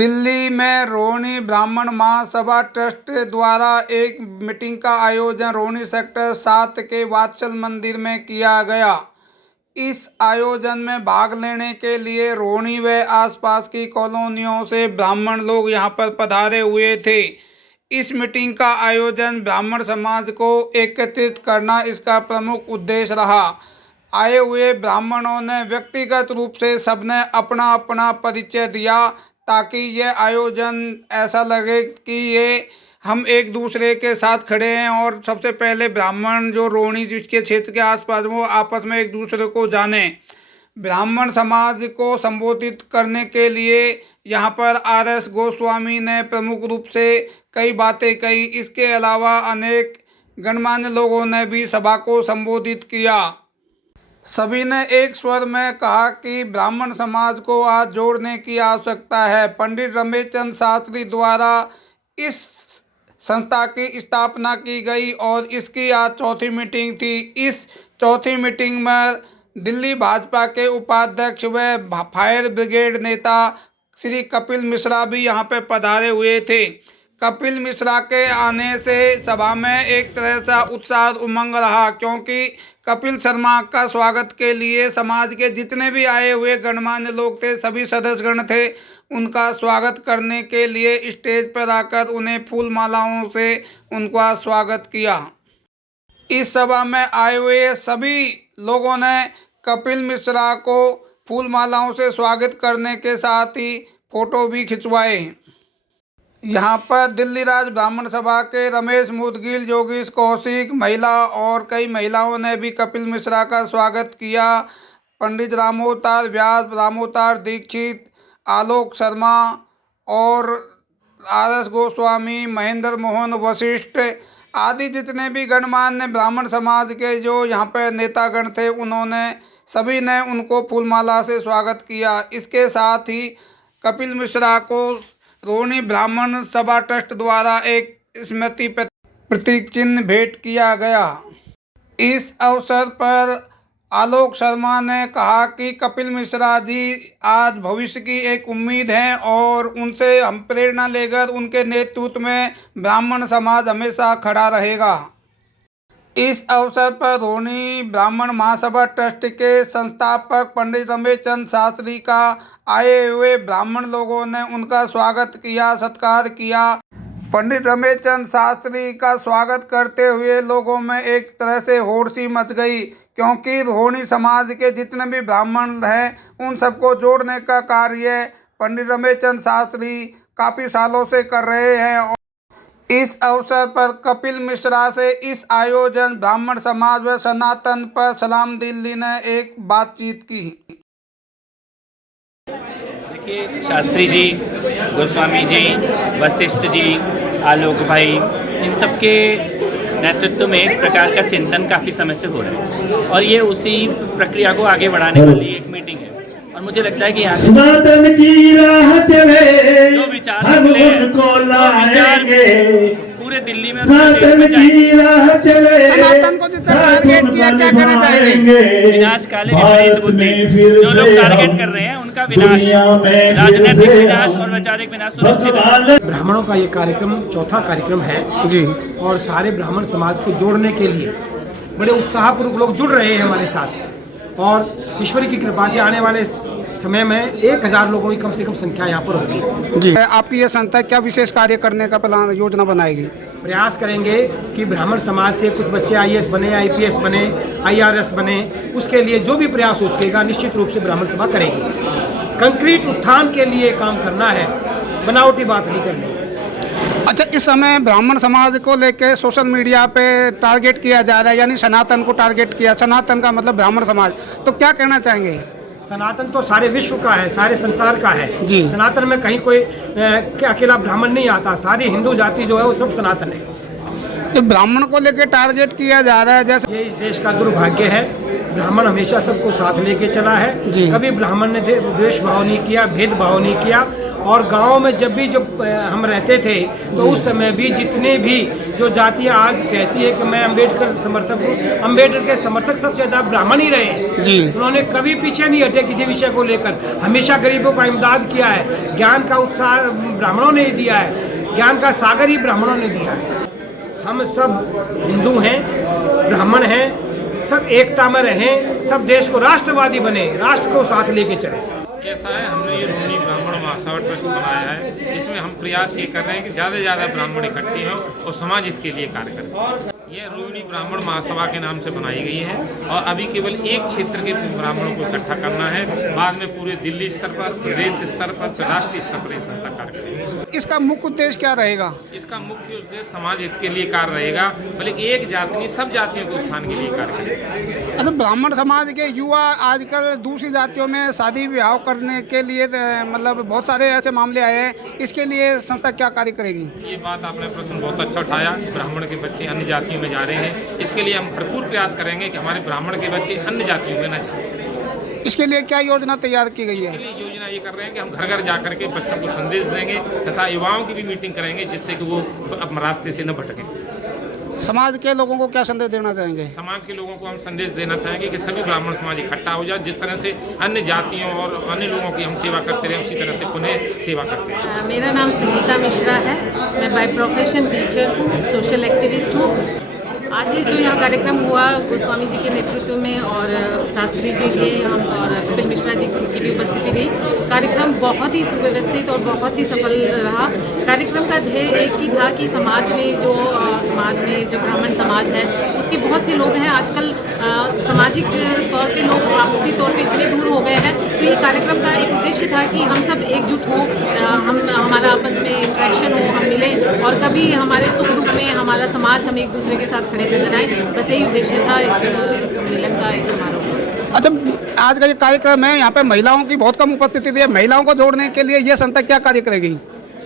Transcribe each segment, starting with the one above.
दिल्ली में रोहिणी ब्राह्मण महासभा ट्रस्ट द्वारा एक मीटिंग का आयोजन रोहिणी सेक्टर 7 के वात्सल मंदिर में किया गया। इस आयोजन में भाग लेने के लिए रोहिणी व आसपास की कॉलोनियों से ब्राह्मण लोग यहां पर पधारे हुए थे। इस मीटिंग का आयोजन ब्राह्मण समाज को एकत्रित करना इसका प्रमुख उद्देश्य रहा। आए हुए ब्राह्मणों ने व्यक्तिगत रूप से सबने अपना अपना परिचय दिया ताकि ये आयोजन ऐसा लगे कि ये हम एक दूसरे के साथ खड़े हैं। और सबसे पहले ब्राह्मण जो रोहिणी के क्षेत्र के आसपास वो आपस में एक दूसरे को जाने। ब्राह्मण समाज को संबोधित करने के लिए यहाँ पर आर.एस. गोस्वामी ने प्रमुख रूप से कई बातें कही। इसके अलावा अनेक गणमान्य लोगों ने भी सभा को संबोधित किया। सभी ने एक स्वर में कहा कि ब्राह्मण समाज को आज जोड़ने की आवश्यकता है। पंडित रमेश चंद्र शास्त्री द्वारा इस संस्था की स्थापना की गई और इसकी आज चौथी मीटिंग थी। इस चौथी मीटिंग में दिल्ली भाजपा के उपाध्यक्ष व फायर ब्रिगेड नेता श्री कपिल मिश्रा भी यहाँ पे पधारे हुए थे। कपिल मिश्रा के आने से सभा में एक तरह से उत्साह उमंग रहा, क्योंकि कपिल शर्मा का स्वागत के लिए समाज के जितने भी आए हुए गणमान्य लोग थे, सभी सदस्यगण थे, उनका स्वागत करने के लिए स्टेज पर आकर उन्हें फूल मालाओं से उनका स्वागत किया। इस सभा में आए हुए सभी लोगों ने कपिल मिश्रा को फूल मालाओं से स्वागत करने के साथ ही फोटो भी खिंचवाए। यहाँ पर दिल्ली राज्य ब्राह्मण सभा के रमेश मुदगिल, योगेश कौशिक, महिला और कई महिलाओं ने भी कपिल मिश्रा का स्वागत किया। पंडित रामोवतार व्यास, रामोवतार दीक्षित, आलोक शर्मा और आर.एस. गोस्वामी, महेंद्र मोहन वशिष्ठ आदि जितने भी गणमान्य ब्राह्मण समाज के जो यहाँ पर नेतागण थे, उन्होंने सभी ने उनको फूलमाला से स्वागत किया। इसके साथ ही कपिल मिश्रा को रोहिणी ब्राह्मण सभा ट्रस्ट द्वारा एक स्मृति प्रतीक चिन्ह भेंट किया गया। इस अवसर पर आलोक शर्मा ने कहा कि कपिल मिश्रा जी आज भविष्य की एक उम्मीद हैं और उनसे हम प्रेरणा लेकर उनके नेतृत्व में ब्राह्मण समाज हमेशा खड़ा रहेगा। इस अवसर पर रोहिणी ब्राह्मण महासभा ट्रस्ट के संस्थापक पंडित रमेश चंद्र शास्त्री का आए हुए ब्राह्मण लोगों ने उनका स्वागत किया, सत्कार किया। पंडित रमेश चंद्र शास्त्री का स्वागत करते हुए लोगों में एक तरह से होड़ सी मच गई, क्योंकि रोहिणी समाज के जितने भी ब्राह्मण हैं उन सबको जोड़ने का कार्य पंडित रमेश चंद्र शास्त्री काफ़ी सालों से कर रहे हैं। इस अवसर पर कपिल मिश्रा से इस आयोजन ब्राह्मण समाज व सनातन पर सलाम दिल्ली ने एक बातचीत की। देखिए, शास्त्री जी, गोस्वामी जी, वशिष्ठ जी, आलोक भाई, इन सब के नेतृत्व में इस प्रकार का चिंतन काफ़ी समय से हो रहा है और ये उसी प्रक्रिया को आगे बढ़ाने वाली एक मीटिंग है। और मुझे लगता है कि यहाँ सनातन की राह चले जो विचार पूरे दिल्ली में सनातन की राह चले सनातन को जितना टारगेट किया, क्या कहना चाहेंगे? विनाश काले विपरीत बुद्धि, जो लोग टारगेट कर रहे हैं उनका विनाश, राजनीतिक विनाश और वैचारिक विनाश सुनिश्चित है। ब्राह्मणों का ये कार्यक्रम चौथा कार्यक्रम है जी, और सारे ब्राह्मण समाज को जोड़ने के लिए बड़े उत्साहपूर्वक लोग जुड़ रहे हैं हमारे साथ। और ईश्वर की कृपा से आने वाले समय में 1000 लोगों की कम से कम संख्या यहाँ पर होगी। जी, आपकी ये संस्था क्या विशेष कार्य करने का प्लान योजना बनाएगी? प्रयास करेंगे कि ब्राह्मण समाज से कुछ बच्चे IAS बने, IPS बने, IRS बने, उसके लिए जो भी प्रयास हो सकेगा निश्चित रूप से ब्राह्मण सभा करेगी। कंक्रीट उत्थान के लिए काम करना है, बनावटी बात नहीं करनी है। अच्छा, इस समय ब्राह्मण समाज को लेकर सोशल मीडिया पे टारगेट किया जा रहा है, यानी सनातन को टारगेट किया, सनातन का मतलब ब्राह्मण समाज, तो क्या कहना चाहेंगे? सनातन तो सारे विश्व का है, सारे संसार का है जी। सनातन में कहीं कोई अकेला ब्राह्मण नहीं आता, सारी हिंदू जाति जो है वो सब सनातन है। तो ब्राह्मण को लेकर टारगेट किया जा रहा है, जैसे ये इस देश का दुर्भाग्य है। ब्राह्मण हमेशा सबको साथ लेके चला है, कभी ब्राह्मण ने द्वेष भाव नहीं किया, भेदभाव नहीं किया और गांव में जब हम रहते थे तो उस समय भी जितने भी जो जातियां आज कहती है कि मैं अम्बेडकर समर्थक हूँ, अम्बेडकर के समर्थक सबसे ज़्यादा ब्राह्मण ही रहे हैं जी। उन्होंने कभी पीछे नहीं हटे किसी विषय को लेकर, हमेशा गरीबों का इमदाद किया है। ज्ञान का उत्साह ब्राह्मणों ने दिया है, ज्ञान का सागर ही ब्राह्मणों ने दिया है। हम सब हिंदू हैं, ब्राह्मण हैं, सब एकता में रहें, सब देश को राष्ट्रवादी बने, राष्ट्र को साथ लेके चलें। ऐसा है, हमने ये रोहिणी ब्राह्मण महासभा ट्रस्ट बनाया है। इसमें हम प्रयास ये कर रहे हैं कि ज़्यादा से ज़्यादा ब्राह्मण इकट्ठे हों और समाज हित के लिए कार्य करें। ये रोहिणी ब्राह्मण महासभा के नाम से बनाई गई है और अभी केवल एक क्षेत्र के ब्राह्मणों को इकट्ठा करना है। बाद में पूरे दिल्ली स्तर पर, प्रदेश स्तर पर, राष्ट्रीय स्तर पर ये संस्था कार्य करेगी। इसका मुख्य उद्देश्य क्या रहेगा? इसका मुख्य उद्देश्य समाज हित के लिए कार्य रहेगा, बल्कि एक जाति नहीं सब जातियों के उत्थान के लिए कार्य करेगा। अच्छा, ब्राह्मण समाज के युवा आजकल दूसरी जातियों में शादी विवाह करने के लिए मतलब बहुत सारे ऐसे मामले आए हैं, इसके लिए संस्था क्या कार्य करेगी? ये बात आपने प्रश्न बहुत अच्छा उठाया। ब्राह्मण के बच्चे अन्य जातियों में जा रहे हैं, इसके लिए हम भरपूर प्रयास करेंगे कि हमारे ब्राह्मण के बच्चे अन्य जातियों में न जाएं। इसके लिए क्या योजना तैयार की गई है? इसके लिए योजना ये कर रहे हैं कि हम घर घर जाकर के बच्चों को संदेश देंगे तथा युवाओं की भी मीटिंग करेंगे, जिससे कि वो अपने रास्ते से न भटकें। समाज के लोगों को क्या संदेश देना चाहेंगे? समाज के लोगों को हम संदेश देना चाहेंगे कि सभी ब्राह्मण समाज इकट्ठा हो जाए। जिस तरह से अन्य जातियों और अन्य लोगों की हम सेवा करते रहे, उसी तरह से पुनः सेवा करते हैं। मेरा नाम संगीता मिश्रा है, मैं बाय प्रोफेशन टीचर हूँ, सोशल एक्टिविस्ट हूँ। आज ये जो यहाँ कार्यक्रम हुआ गोस्वामी जी के नेतृत्व में और शास्त्री जी के हम और कपिल मिश्रा जी की भी उपस्थिति रही। कार्यक्रम बहुत ही सुव्यवस्थित और बहुत ही सफल रहा। कार्यक्रम का ध्येय एक ही था कि समाज में जो ब्राह्मण समाज है उसके बहुत से लोग हैं। आजकल सामाजिक तौर पे लोग आपसी तौर पे इतने दूर हो गए हैं, तो ये कार्यक्रम का एक उद्देश्य था कि हम सब एकजुट हों, हमारा आपस में इंट्रैक्शन हो, हम मिलें और कभी हमारे सुख दुख में हमारा समाज हम एक दूसरे के साथ खड़े नजर आए। बस यही उद्देश्य था इस सम्मेलन का, इस समारोह का। अच्छा, आज का ये कार्यक्रम है, यहाँ पे महिलाओं की बहुत कम उपस्थिति है। महिलाओं को जोड़ने के लिए ये संस्था क्या कार्य करेगी?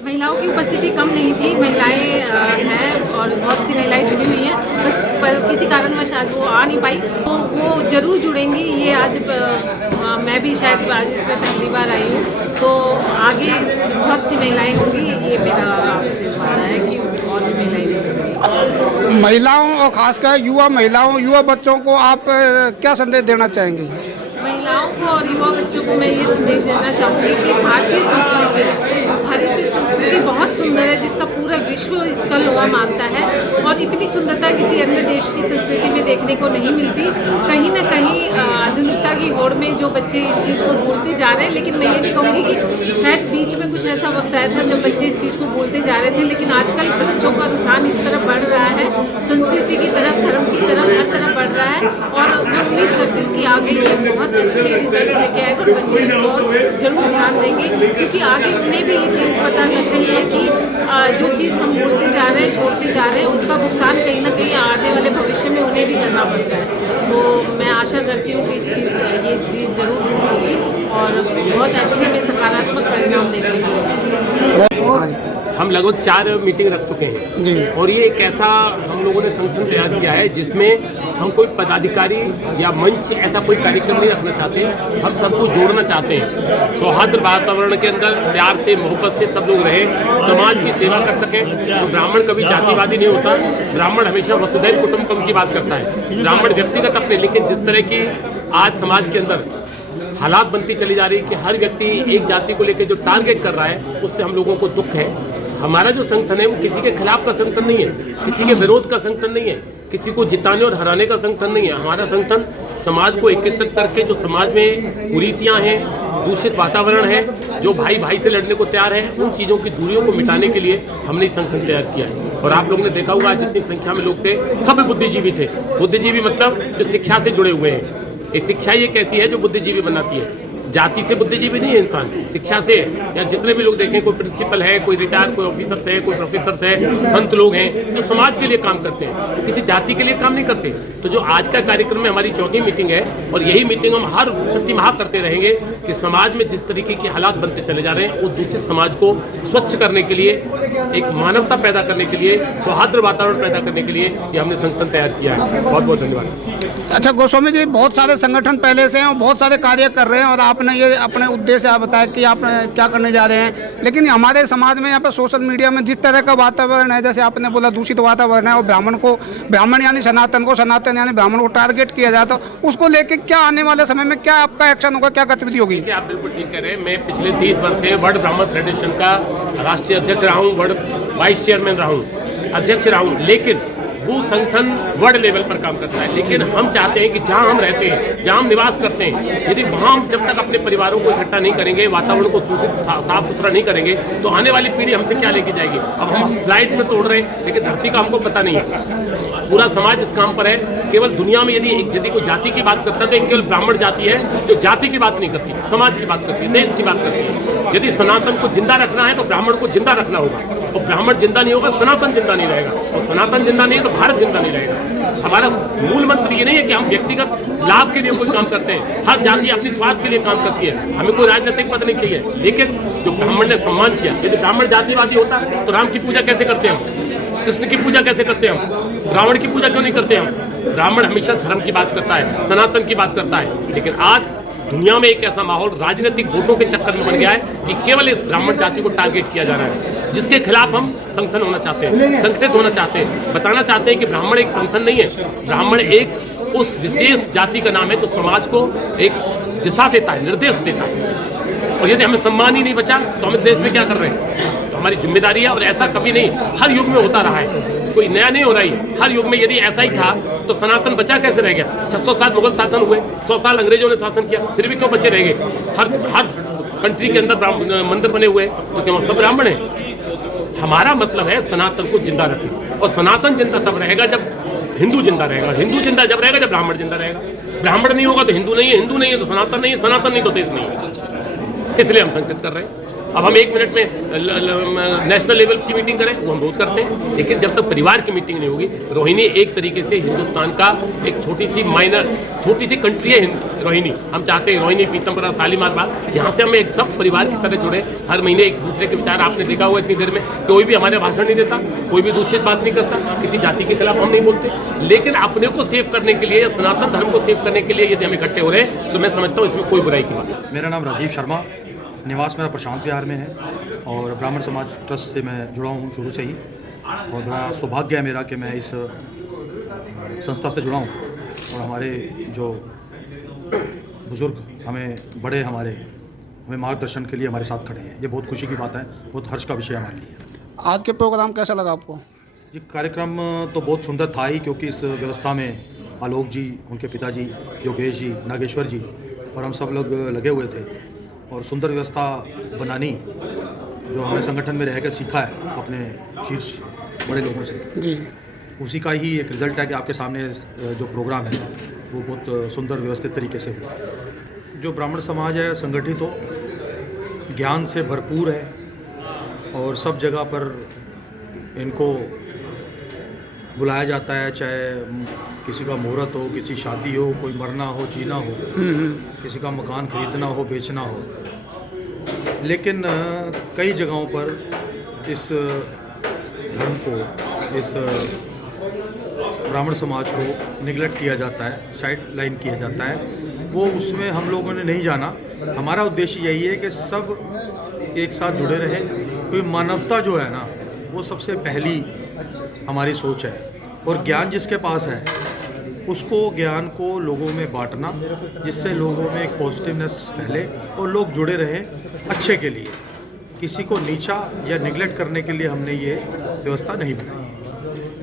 महिलाओं की उपस्थिति कम नहीं थी, महिलाएं हैं और बहुत सी महिलाएं जुड़ी हुई हैं, बस पर किसी कारणवश आज वो आ नहीं पाई, तो वो जरूर जुड़ेंगी। ये आज मैं भी शायद आज इसमें पहली बार आई हूँ, तो आगे बहुत सी महिलाएं होंगी, ये मेरा आपसे वादा है कि और भी महिलाएं जुड़ेंगी। महिलाओं और खासकर युवा बच्चों को आप क्या संदेश देना चाहेंगे? महिलाओं को और युवा बच्चों को मैं ये संदेश देना चाहूँगी कि भारतीय संस्कृति बहुत सुंदर है, जिसका पूरा विश्व इसका लोहा मानता है और इतनी सुंदरता किसी अन्य देश की संस्कृति में देखने को नहीं मिलती। कहीं ना कहीं आधुनिकता की होड़ में जो बच्चे इस चीज़ को भूलते जा रहे हैं, लेकिन मैं ये नहीं कहूँगी कि शायद बीच में कुछ ऐसा वक्त आया था जब बच्चे इस चीज़ को भूलते जा रहे थे, लेकिन आजकल बच्चों का रुझान इस तरफ बढ़ रहा है, संस्कृति की तरफ, धर्म की तरफ, हर तरफ बढ़ रहा है और मैं उम्मीद करती हूँ कि आगे ये बहुत अच्छे रिजल्ट्स लेके आएगा और बच्चे इस ओर जरूर ध्यान देंगे, क्योंकि आगे उन्हें भी ये चीज़ पता लग रही है कि जो चीज़ हम बोलते जा रहे हैं, छोड़ते जा रहे हैं, उसका भुगतान कहीं ना कहीं आने वाले भविष्य में उन्हें भी करना पड़ता है। तो मैं आशा करती हूँ कि ये चीज़ ज़रूर दूर होगी और बहुत अच्छे में सकारात्मक परिणाम देखने को मिलेंगे। हम लगभग 4 मीटिंग रख चुके हैं और ये एक ऐसा हम लोगों ने संगठन तैयार किया है जिसमें हम कोई पदाधिकारी या मंच ऐसा कोई कार्यक्रम नहीं रखना चाहते, हम सबको जोड़ना चाहते हैं। सौहार्द वातावरण के अंदर प्यार से, मोहब्बत से सब लोग रहे, समाज की सेवा कर सकें। तो ब्राह्मण कभी जातिवादी नहीं होता, ब्राह्मण हमेशा वसुधैव कुटुंबकम की बात करता है। ब्राह्मण व्यक्तिगत अपने, लेकिन जिस तरह की आज समाज के अंदर हालात बनती चली जा रही है कि हर व्यक्ति एक जाति को लेकर जो टारगेट कर रहा है, उससे हम लोगों को दुख है। हमारा जो संगठन है वो किसी के खिलाफ का संगठन नहीं है, किसी के विरोध का संगठन नहीं है, किसी को जिताने और हराने का संगठन नहीं है। हमारा संगठन समाज को एकत्रित करके, जो समाज में कुरीतियाँ हैं, दूषित वातावरण है, जो भाई भाई से लड़ने को तैयार है, उन चीज़ों की दूरियों को मिटाने के लिए हमने संगठन तैयार किया है। और आप लोगों ने देखा होगा आज जितनी संख्या में लोग थे, सब बुद्धिजीवी थे। बुद्धिजीवी मतलब जो शिक्षा से जुड़े हुए हैं। एक शिक्षा ये कैसी है जो बुद्धिजीवी बनाती है, जाति से बुद्धिजीवी नहीं है इंसान, शिक्षा से। या जितने भी लोग देखें, कोई प्रिंसिपल है, कोई रिटायर्ड, कोई ऑफिसर्स है, कोई प्रोफेसर्स है, संत लोग हैं जो समाज के लिए काम करते हैं, तो किसी जाति के लिए काम नहीं करते। तो जो आज का कार्यक्रम में हमारी 4थी मीटिंग है और यही मीटिंग हम हर प्रतिमाह करते रहेंगे कि समाज में जिस तरीके के हालात बनते चले जा रहे हैं, उस दूषित समाज को स्वच्छ करने के लिए, एक मानवता पैदा करने के लिए, सौहार्द वातावरण पैदा करने के लिए ये हमने संगठन तैयार किया है। बहुत बहुत धन्यवाद। अच्छा गोस्वामी जी, बहुत सारे संगठन पहले से हैं और बहुत सारे कार्य कर रहे हैं और आपने ये अपने उद्देश्य आप बताया कि आप क्या करने जा रहे हैं, लेकिन हमारे समाज में यहाँ पे सोशल मीडिया में जिस तरह का वातावरण है, जैसे आपने बोला दूषित वातावरण है और ब्राह्मण यानी सनातन यानी ब्राह्मण को टारगेट किया जाता है, उसको लेके क्या आने वाले समय में क्या आपका एक्शन होगा, क्या गतिविधि होगी? आप बिल्कुल ठीक कह रहे हैं। मैं पिछले 30 वर्ष से वर्ल्ड ब्राह्मण फेडरेशन का राष्ट्रीय अध्यक्ष रहा हूँ, वर्ल्ड वाइस चेयरमैन रहा हूँ, अध्यक्ष रहा हूँ, लेकिन वो संगठन वर्ल्ड लेवल पर काम करता है। लेकिन हम चाहते हैं कि जहाँ हम रहते हैं, जहाँ हम निवास करते हैं, यदि वहाँ हम जब तक अपने परिवारों को इकट्ठा नहीं करेंगे, वातावरण को साफ सुथरा नहीं करेंगे, तो आने वाली पीढ़ी हमसे क्या लेके जाएगी? अब हम फ्लाइट में तोड़ रहे हैं, लेकिन धरती का हमको पता नहीं है। पूरा समाज इस काम पर है। केवल दुनिया में यदि कोई जाति की बात करता है तो एक केवल ब्राह्मण जाति है जो जाति की बात नहीं करती, समाज की बात करती है, देश की बात करती है। यदि सनातन को जिंदा रखना है तो ब्राह्मण को जिंदा रखना होगा, और ब्राह्मण जिंदा नहीं होगा, सनातन जिंदा नहीं रहेगा, और सनातन जिंदा नहीं है तो भारत जिंदा नहीं रहेगा। हमारा मूल मंत्र ये नहीं है कि हम व्यक्तिगत लाभ के लिए कोई काम करते हैं। हर जाति अपने स्वार्थ के लिए काम करती है, हमें कोई राजनीतिक पद नहीं चाहिए। लेकिन जो ब्राह्मण ने सम्मान किया, यदि ब्राह्मण जातिवादी होता तो राम की पूजा कैसे करते हैं हम? कृष्ण की पूजा कैसे करते हैं हम? रावण की पूजा क्यों नहीं करते हम? ब्राह्मण हमेशा धर्म की बात करता है, सनातन की बात करता है। लेकिन आज दुनिया में एक ऐसा माहौल राजनीतिक वोटों के चक्कर में बन गया है कि केवल इस ब्राह्मण जाति को टारगेट किया जा रहा है, जिसके खिलाफ हम संगठन होना चाहते हैं, संगठित होना चाहते हैं, बताना चाहते हैं कि ब्राह्मण एक संगठन नहीं है। ब्राह्मण एक उस विशेष जाति का नाम है जो समाज को एक दिशा देता है, निर्देश देता है। और यदि हमें सम्मान ही नहीं बचा तो हम इस देश में क्या कर रहे हैं? तो हमारी जिम्मेदारी है, और ऐसा कभी नहीं, हर युग में होता रहा है, कोई नया नहीं हो रहा है। हर युग में यदि ऐसा ही था तो सनातन बचा कैसे रह गया? 600 साल मुगल शासन हुए, 100 साल अंग्रेजों ने शासन किया, फिर भी क्यों बचे रह गए? हर कंट्री के अंदर मंदिर बने हुए, तो क्या सब ब्राह्मण है? हमारा मतलब है सनातन को जिंदा रखना, और सनातन जिंदा तब रहेगा जब हिंदू जिंदा रहेगा, हिंदू जिंदा जब रहेगा जब ब्राह्मण जिंदा रहेगा। ब्राह्मण नहीं होगा तो हिंदू नहीं है, हिंदू नहीं है तो सनातन नहीं है, सनातन नहीं तो देश नहीं है। इसलिए हम संकेत कर रहे हैं। अब हम 1 मिनट में नेशनल लेवल की मीटिंग करें वो हम रोज करते हैं, लेकिन जब तक परिवार की मीटिंग नहीं होगी। रोहिणी एक तरीके से हिंदुस्तान का एक छोटी सी कंट्री है रोहिणी। हम चाहते हैं रोहिणी, पीतमपुरा, शालीमार बाग, यहाँ से हम एक सब परिवार की तरह जुड़े। हर महीने एक दूसरे के विचार, आपने देखा हुआ इतनी देर में कोई भी हमारे भाषण नहीं देता, कोई भी दूषित बात नहीं करता, किसी जाति के खिलाफ हम नहीं बोलते। लेकिन अपने को सेव करने के लिए या सनातन धर्म को सेव करने के लिए यदि हम इकट्ठे हो रहे हैं तो मैं समझता हूँ इसमें कोई बुराई की बात नहीं। मेरा नाम राजीव शर्मा, निवास मेरा प्रशांत विहार में है, और ब्राह्मण समाज ट्रस्ट से मैं जुड़ा हूँ शुरू से ही, और बड़ा सौभाग्य है मेरा कि मैं इस संस्था से जुड़ा हूँ। और हमारे जो बुज़ुर्ग हमें मार्गदर्शन के लिए हमारे साथ खड़े हैं, ये बहुत खुशी की बात है, बहुत हर्ष का विषय हमारे लिए। आज के प्रोग्राम कैसा लगा आपको? ये कार्यक्रम तो बहुत सुंदर था ही, क्योंकि इस व्यवस्था में आलोक जी, उनके पिताजी योगेश जी, नागेश्वर जी और हम सब लोग लगे हुए थे, और सुंदर व्यवस्था बनानी जो हमने संगठन में रहकर सीखा है अपने शीर्ष बड़े लोगों से जी, उसी का ही एक रिज़ल्ट है कि आपके सामने जो प्रोग्राम है वो बहुत सुंदर व्यवस्थित तरीके से हुआ। जो ब्राह्मण समाज है संगठित हो, ज्ञान से भरपूर है, और सब जगह पर इनको बुलाया जाता है, चाहे किसी का मुहूर्त हो, किसी शादी हो, कोई मरना हो, जीना हो, किसी का मकान खरीदना हो, बेचना हो। लेकिन कई जगहों पर इस धर्म को, इस ब्राह्मण समाज को निगलेक्ट किया जाता है, साइड लाइन किया जाता है। वो उसमें हम लोगों ने नहीं जाना। हमारा उद्देश्य यही है कि सब एक साथ जुड़े रहें। कोई मानवता जो है ना, वो सबसे पहली हमारी सोच है, और ज्ञान जिसके पास है उसको ज्ञान को लोगों में बांटना, जिससे लोगों में एक पॉजिटिवनेस फैले और लोग जुड़े रहें अच्छे के लिए। किसी को नीचा या निगलेक्ट करने के लिए हमने ये व्यवस्था नहीं बनाई।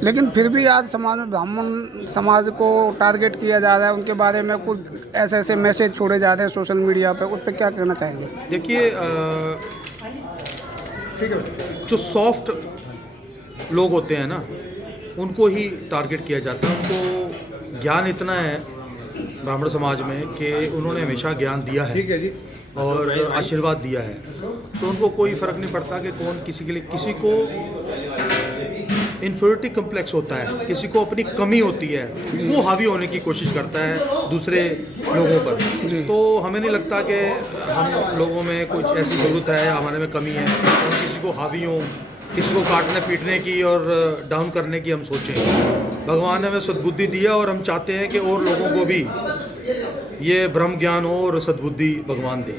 लेकिन फिर भी आज समाज में ब्राह्मण समाज को टारगेट किया जा रहा है, उनके बारे में कुछ ऐसे मैसेज छोड़े जा रहे हैं सोशल मीडिया पे, उस पर क्या कहना चाहेंगे? देखिए, जो सॉफ्ट लोग होते हैं ना, उनको ही टारगेट किया जाता है। उनको ज्ञान इतना है ब्राह्मण समाज में कि उन्होंने हमेशा ज्ञान दिया है और आशीर्वाद दिया है, तो उनको कोई फ़र्क नहीं पड़ता कि कौन किसी के लिए। किसी को इन्फीरियरिटी कम्प्लेक्स होता है, किसी को अपनी कमी होती है, वो हावी होने की कोशिश करता है दूसरे लोगों पर। तो हमें नहीं लगता कि हम लोगों में कुछ ऐसी ज़रूरत है, हमारे में कमी है, हम किसी को हावी हों, किसी को काटने पीटने की और डाउन करने की हम सोचें। भगवान ने हमें सद्बुद्धि दिया और हम चाहते हैं कि और लोगों को भी ये ब्रह्म ज्ञान हो और सद्बुद्धि भगवान दे।